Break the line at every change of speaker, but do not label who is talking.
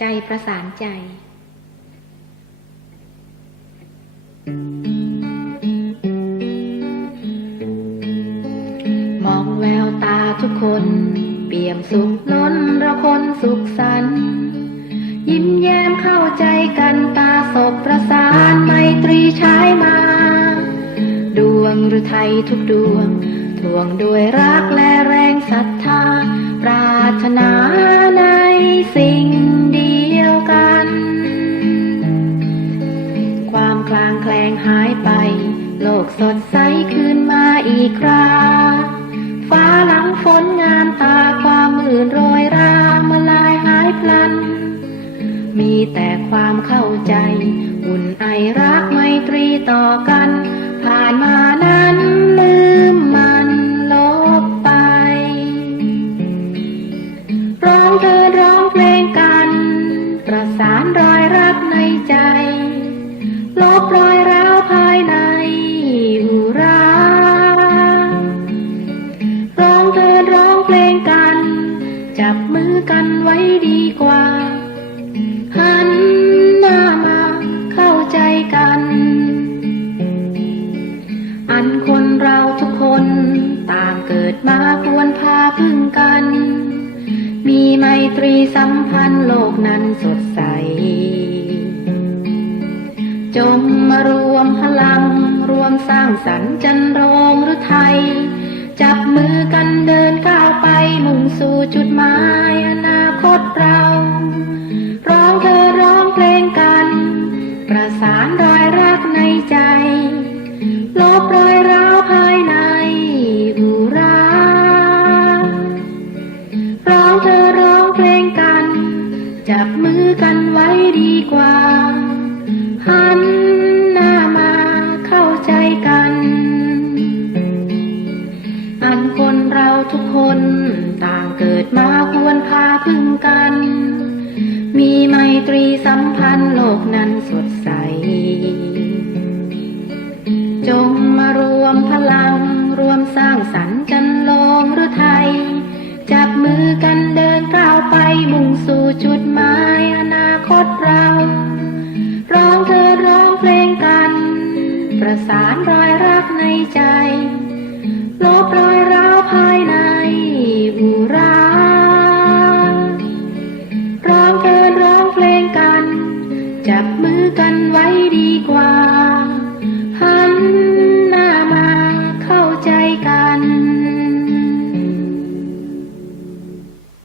ใจประสานใจ มองแววตาทุกคน เปี่ยมสุขล้นเราคนสุขสัน ยิ้มแย้มเข้าใจกันตาสบประสานไมตรีใช้มา ดวงหรือไทยทุกดวง ทวงด้วยรักและแรงศรัทธา ปรารถนา คลางแคลงหายไป โลกสดใสคืนมาอีกคราฟ้าหลังฝนงามตาความมื่นโรยรามาลายหายพลัน มีแต่ความเข้าใจ อุ่นไอรักไมตรีต่อกัน ผ่านมานั้นลืมมันลบไป ร้องเธอร้องเพลงกัน ประสานรอยรักในใจ จับมือกันไว้ดีกว่า หันหน้ามาเข้าใจกัน อันคนเราทุกคนต่างเกิดมาควรพาพึ่งกัน มีไมตรีสัมพันธ์โลกนั้นสดใส จงมารวมพลัง รวมสร้างสรรค์จันโรงหรือไทย จับมือกัน เดินก้าวไปมุ่งสู่จุดหมายอนาคตเรา ร้องเธอร้องเพลงกัน ประสานรอยรักในใจ ลบรอยร้าวภายในอุราร้องเธอร้องเพลงกัน จับมือกันไว้ดีกว่าึ่งกัน มีไมตรีสัมพันธ์โลกนั้นสดใส จงมารวมพลังรวมสร้างสรรค์จันลงหรือไทย จับมือกันเดินก้าวไปมุ่งสู่จุดหมายอนาคตเรา ร้องเธอร้องเพลงกัน ประสานรอยรักในใจลบรอยร้าวภายใน Yeah.